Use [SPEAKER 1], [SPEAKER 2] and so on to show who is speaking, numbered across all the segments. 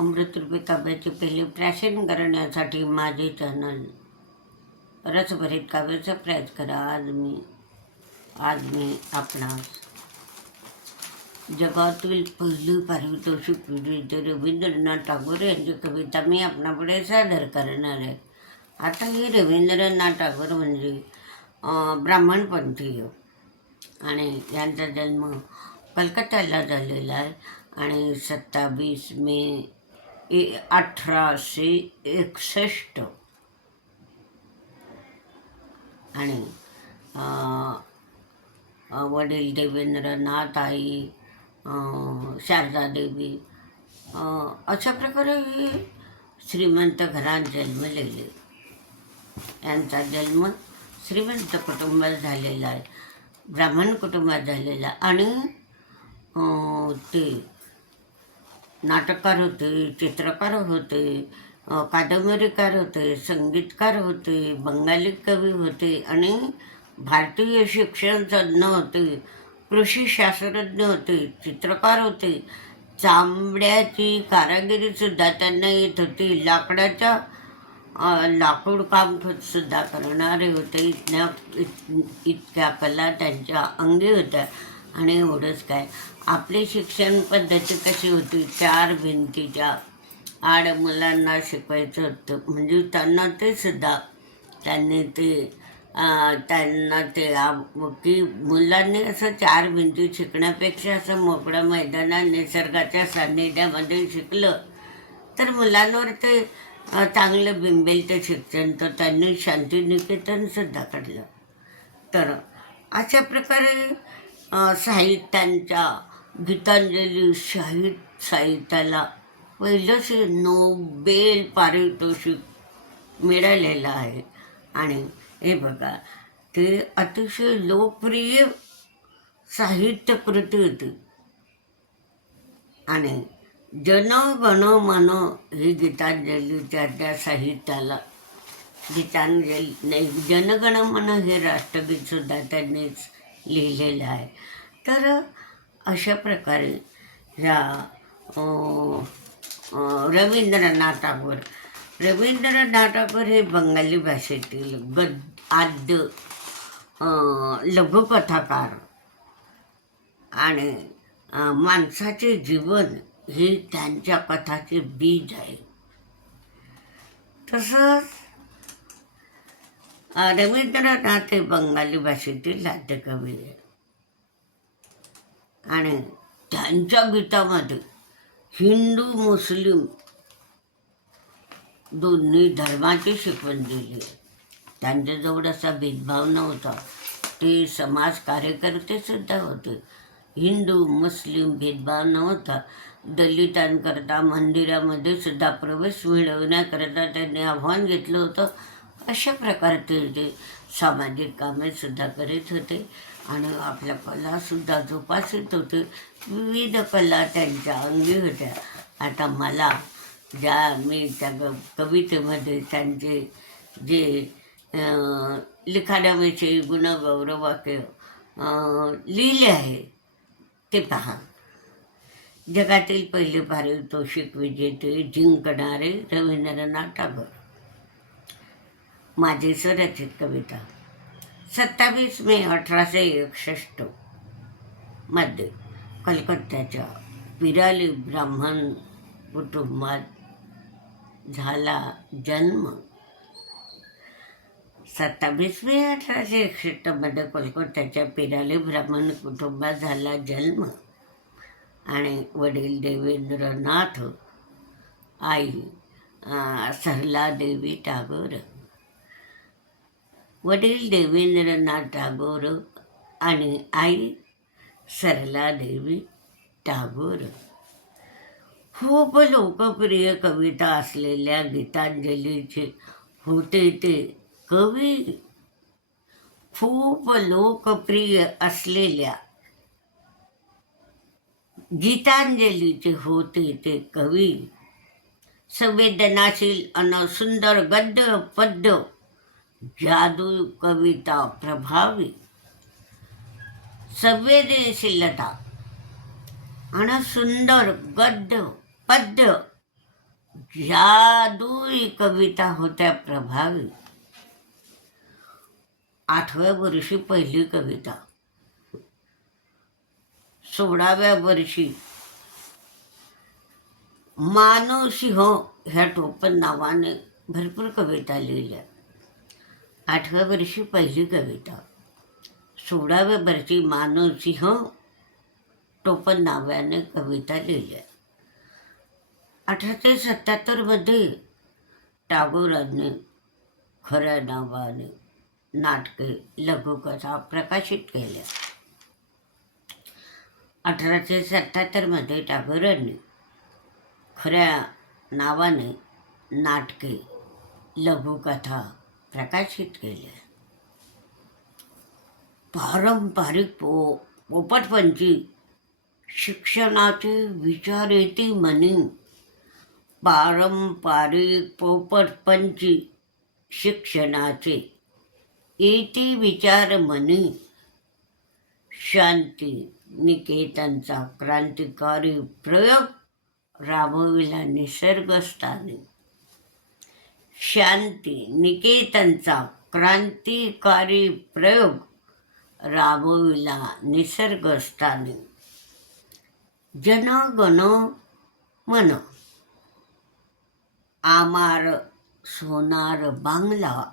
[SPEAKER 1] अमृतरूपी काव्याचे पहिले प्राशन करण्यासाठी माझे चॅनल. रसभरीत काव्याचा प्रयास करा. आज मी आज मी आपणास जगातील पहिली पारितोषिक विजेते रवींद्रनाथ टागोर यांची कविता मी आपणापुढे सादर करणार आहे. आता हे रवींद्रनाथ टागोर म्हणजे ब्राह्मणपंथीय आणि यांचा जन्म कलकत्त्याला झालेला आहे आणि सत्तावीस मे ए अठराशे एकसष्ट. आणि वडील देवेंद्रनाथ आई शारदा देवी अशा प्रकारे हे श्रीमंत घरात जन्मलेले. यांचा जन्म श्रीमंत कुटुंबात झालेला आहे. ब्राह्मण कुटुंबात झालेला आणि ते नाटककार होते चित्रकार होते कादंबरीकार होते संगीतकार होते बंगाली कवी होते आणि भारतीय शिक्षण तज्ज्ञ होते कृषी शास्त्रज्ञ होते चित्रकार होते. चांबड्याची कारागिरीसुद्धा त्यांना येत होती. लाकडाच्या लाकूड काम सुद्धा करणारे होते. इतक्या इत- इतक्या कला त्यांच्या अंगी होत्या. आणि एवढंच काय. आपली शिक्षण पद्धती कशी होती? चार भिंतीच्या आड मुलांना शिकवायचं होतं. म्हणजे त्यांना ते सुद्धा त्यांनी ते त्यांना ते की मुलांनी असं चार भिंती शिकण्यापेक्षा असं मोकळं मैदानात निसर्गाच्या सान्निध्यामध्ये शिकलं तर मुलांवर ते चांगलं बिंबेल ते शिक्षण तर त्यांनी शांतिनिकेतनसुद्धा काढलं. तर अशा प्रकारे साहित्यांच्या गीतांजली साहित्य साहित्याला पहिलंच नोबेल पारितोषिक मिळालेलं आहे. आणि हे बघा ते अतिशय लोकप्रिय साहित्यकृती होती. आणि जन गण मन ही गीतांजलीच्या त्या साहित्याला गीतांजली नाही जनगण मन हे राष्ट्रगीतसुद्धा त्यांनीच लिहिलेलं आहे. तर अशा प्रकारे ह्या रवींद्रनाथ टागोर रवींद्रनाथ टागोर हे बंगाली भाषेतील गद आद्य लघुकथाकार. आणि माणसाचे जीवन हे त्यांच्या कथाचे बीज आहे. तसंच रवींद्रनाथ हे बंगाली भाषेतील नाट्यकवी आहे आणि त्यांच्या गीतामध्ये हिंदू मुस्लिम दोन्ही धर्माची शिकवण दिली आहे. त्यांच्याजवळ असा भेदभाव नव्हता. ते समाज कार्यकर्ते सुद्धा होते. हिंदू मुस्लिम भेदभाव नव्हता. दलितांकरता मंदिरामध्ये सुद्धा प्रवेश मिळवण्याकरता त्यांनी आव्हान घेतलं होतं. अशा प्रकारचे ते सामाजिक कामेसुद्धा करीत होते. आणि आपल्या कलासुद्धा जोपासित होते. विविध कला त्यांच्या अंगी होत्या. आता मला ज्या मी त्या ग कवितेमध्ये त्यांचे जे लिखाणाविषयी गुणगौरवाक्य लिहिले आहे ते पहा. जगातील पहिले पारितोषिक विजेते जिंकणारे रवींद्रनाथ टागोर. माझी स्वरचित कविता. सत्तावीस मे अठराशे एकसष्ट. मध्ये कलकत्त्याच्या पिराली ब्राह्मण कुटुंबात झाला जन्म. सत्तावीस मे अठराशे एकसष्टमध्ये कोलकात्याच्या पिराली ब्राह्मण कुटुंबात झाला जन्म. आणि वडील देवेंद्रनाथ आई सरला देवी टागोर वडील देवेंद्रनाथ टागोर आणि आई सरला देवी टागोर. खूप लोकप्रिय कविता असलेल्या गीतांजलीचे होते ते कवी. खूप लोकप्रिय असलेल्या गीतांजलीचे होते ते कवी. संवेदनाशील अन सुंदर गद्य पद्य जादू कविता प्रभावी संवेदनशीलता आणि सुंदर गद्य पद्य जादुई कविता होत्या प्रभावी. आठव्या वर्षी पहिली कविता. सोळाव्या वर्षी मानव सिंह ह्या टोपण नावाने भरपूर कविता लिहिल्या. आठव्या वर्षी पहिली कविता. सोळाव्या वर्षी मानवसिंह टोपण नावाने कविता लिहिल्या. अठराशे सत्याहत्तरमध्ये टागोरांनी खऱ्या नावाने नाटके लघुकथा प्रकाशित केल्या. अठराशे सत्याहत्तरमध्ये टागोरांनी खऱ्या नावाने नाटके लघुकथा प्रकाशित केले. पारंपरिक पो पोपटपंची शिक्षणाचे विचार येते म्हणी. पारंपरिक पोपटपंची शिक्षणाचे येते विचार म्हणी. शांती निकेतनचा क्रांतिकारी प्रयोग राबविला निसर्गस्थानी. शांती निकेतनचा क्रांतिकारी प्रयोग राबविला निसर्गस्थानी. जन गण मन. आमार सोनार बांगला.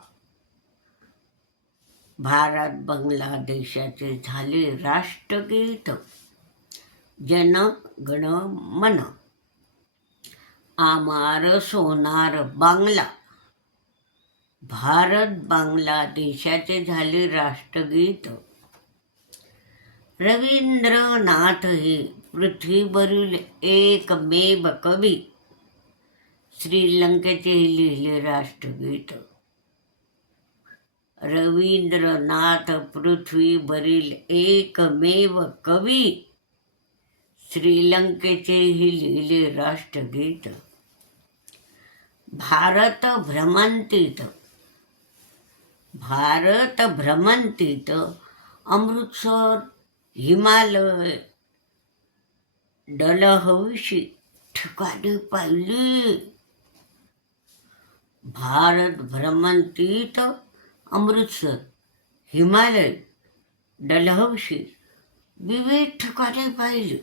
[SPEAKER 1] भारत बांगलादेशाचे झाले राष्ट्रगीत. जन गण मन. आमार सोनार बांगला. भारत बांगलादेशाचे झाले राष्ट्रगीत. रवींद्रनाथ हे पृथ्वीवरील एकमेव कवी. श्रीलंकेचे लिहिले राष्ट्रगीत. रवींद्रनाथ पृथ्वीवरील एकमेव कवी. श्रीलंकेचेही लिहिले राष्ट्रगीत. भारत भ्रमंतीत. भारत भ्रमंतीत अमृतसर हिमालय डलहौशी ठिकाणी पाहिली. भारत भ्रमंतीत अमृतसर हिमालय डलहौशी विविध ठिकाणी पाहिली.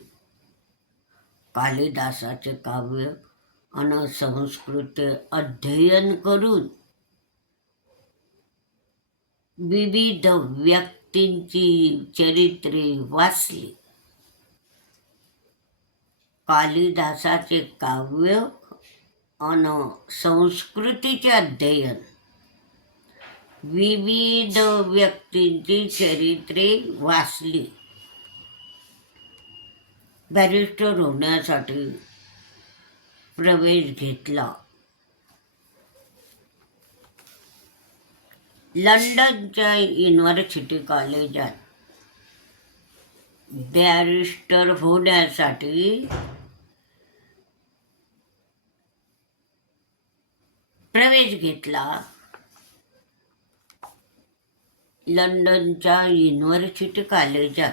[SPEAKER 1] कालिदासाचे काव्य अन संस्कृत अध्ययन करून विविध व्यक्तींची चरित्रे वाचली. कालिदासाचे काव्य अन संस्कृतीचे अध्ययन. विविध व्यक्तींची चरित्रे वाचली. बॅरिस्टर होण्यासाठी प्रवेश घेतला. लंडनच्या युनिव्हर्सिटी कॉलेजात बॅरिस्टर होण्यासाठी प्रवेश घेतला. लंडनच्या युनिव्हर्सिटी कॉलेजात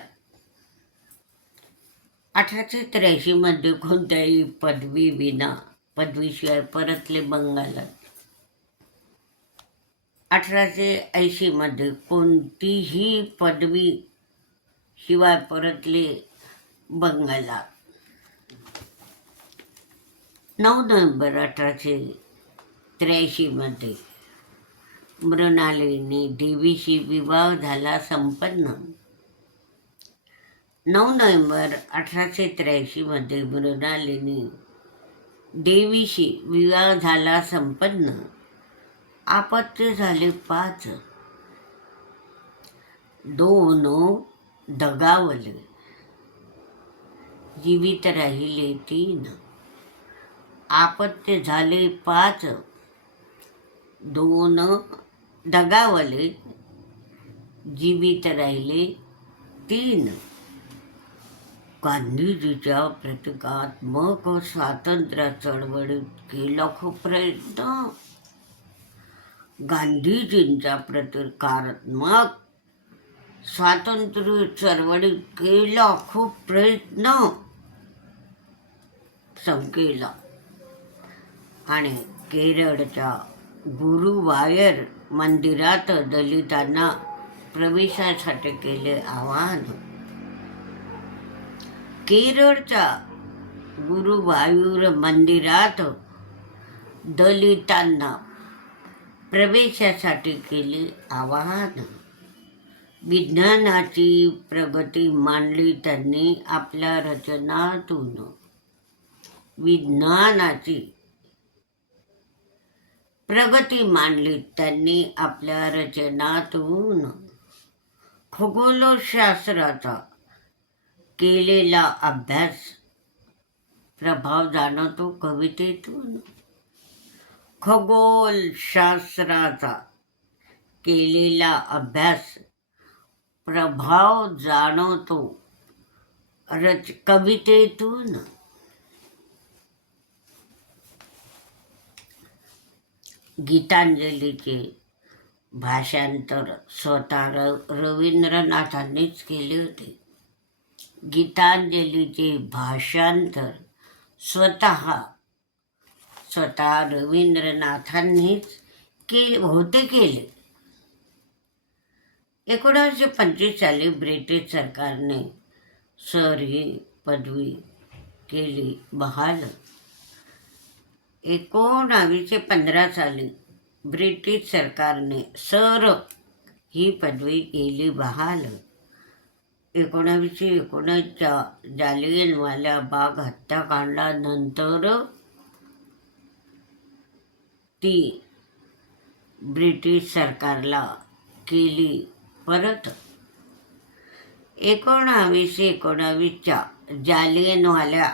[SPEAKER 1] अठराशे त्र्याऐंशीमध्ये कोणत्याही पदवी विना पदवीशिवाय परतले बंगालात. अठराशे ऐंशीमध्ये कोणतीही पदवी शिवाय परतले बंगाला नऊ नोव्हेंबर अठराशे त्र्याऐंशीमध्ये मृणालिनी देवीशी विवाह झाला संपन्न. नऊ नोव्हेंबर अठराशे त्र्याऐंशीमध्ये मृणालिनी देवीशी विवाह झाला संपन्न. आपत्य झाले पाच. दोन दगावले. जीवित राहिले तीन. आपत्य झाले पाच. दोन दगावले. जीवित राहिले तीन. गांधीजीच्या प्रतिकात्मक स्वातंत्र्य चळवळीत केला खूप प्रयत्न. गांधीजींच्या प्रतिकारात्मक स्वातंत्र्य चळवळीत केला खूप प्रयत्न संकेला आणि केरळच्या गुरुवायर मंदिरात दलितांना प्रवेशासाठी केले आवाहन. केरळच्या गुरुवायूर मंदिरात दलितांना प्रवेशासाठी केले आवाहन. विज्ञानाची प्रगती मांडली त्यांनी आपल्या रचनातून. विज्ञानाची प्रगती मांडली त्यांनी आपल्या रचनातून. खगोलशास्त्राचा केलेला अभ्यास प्रभाव जाणवतो कवितेतून. खगोलशास्त्राचा केलेला अभ्यास प्रभाव जाणवतो. रच कवितेतून. गीतांजलीचे भाषांतर स्वतः र रवींद्रनाथांनीच केले होते. गीतांजलीचे भाषांतर स्वतः स्वतः रवींद्रनाथांनीच के होते केले. एकोणीसशे पंचवीस साली ब्रिटिश सरकारने सर ही पदवी केली बहाल. एकोणावीसशे पंधरा साली ब्रिटिश सरकारने सर ही पदवी केली बहाल. एकोणावीसशे एकोणीसच्या जालियनवाल्या बाग हत्याकांडानंतर ती ब्रिटिश सरकारला केली. परत एकोणावीसशे एकोणावीसच्या जालियनवाल्या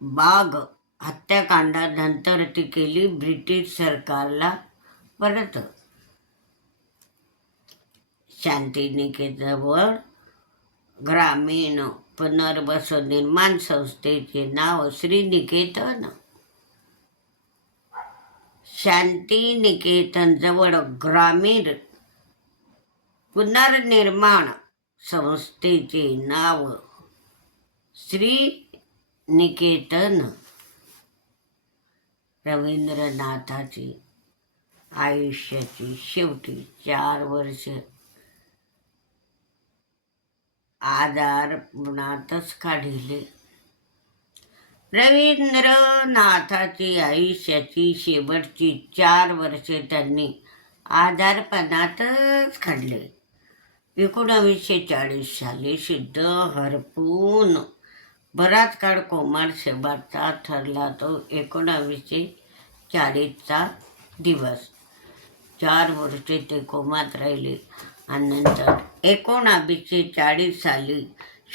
[SPEAKER 1] बाग हत्याकांडानंतर ती केली ब्रिटिश सरकारला. परत शांतिनिकेतनवर ग्रामीण पुनर्वसन निर्माण संस्थेचे नाव श्रीनिकेतन. शांतिनिकेतनजवळ ग्रामीण पुनर्निर्माण संस्थेचे नाव श्री निकेतन रवींद्रनाथाची आयुष्याची शेवटी चार वर्ष. आजारपणातच काढिले. रवींद्रनाथाची आयुष्याची शेवटची चार वर्षे त्यांनी आधारपणातच काढले. एकोणावीसशे चाळीस साली सिद्ध हरपून बराच काळ कोमार सेवाचा ठरला तो एकोणावीसशे चाळीसचा दिवस. चार वर्षे ते कोमात राहिले आणि नंतर एकोणावीसशे चाळीस साली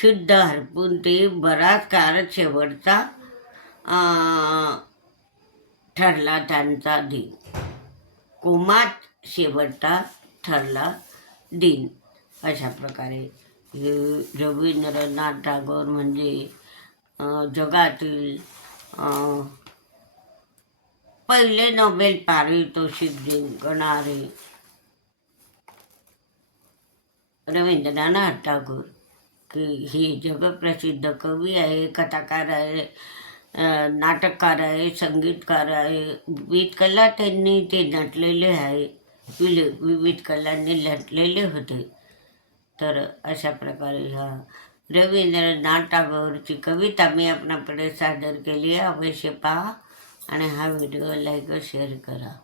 [SPEAKER 1] शुद्ध हरपून ते बराच काळ शेवटचा ठरला त्यांचा दिन. कोमात शेवटचा ठरला दिन. अशा प्रकारे हे रवींद्रनाथ टागोर म्हणजे जगातील पहिले नोबेल पारितोषिक जिंकणारे रवींद्रनाथ टागोर की हे जगप्रसिद्ध कवी आहे कथाकार आहे नाटककार आहे संगीतकार आहे विविध कला त्यांनी ते नटलेले आहे. विले विविध कलांनी नटलेले होते. तर अशा प्रकारे ह्या रवींद्रनाथ टागोरची कविता मी आपणाकडे सादर केली आहे. अवश्य पहा आणि हा व्हिडिओ लाईक शेअर करा.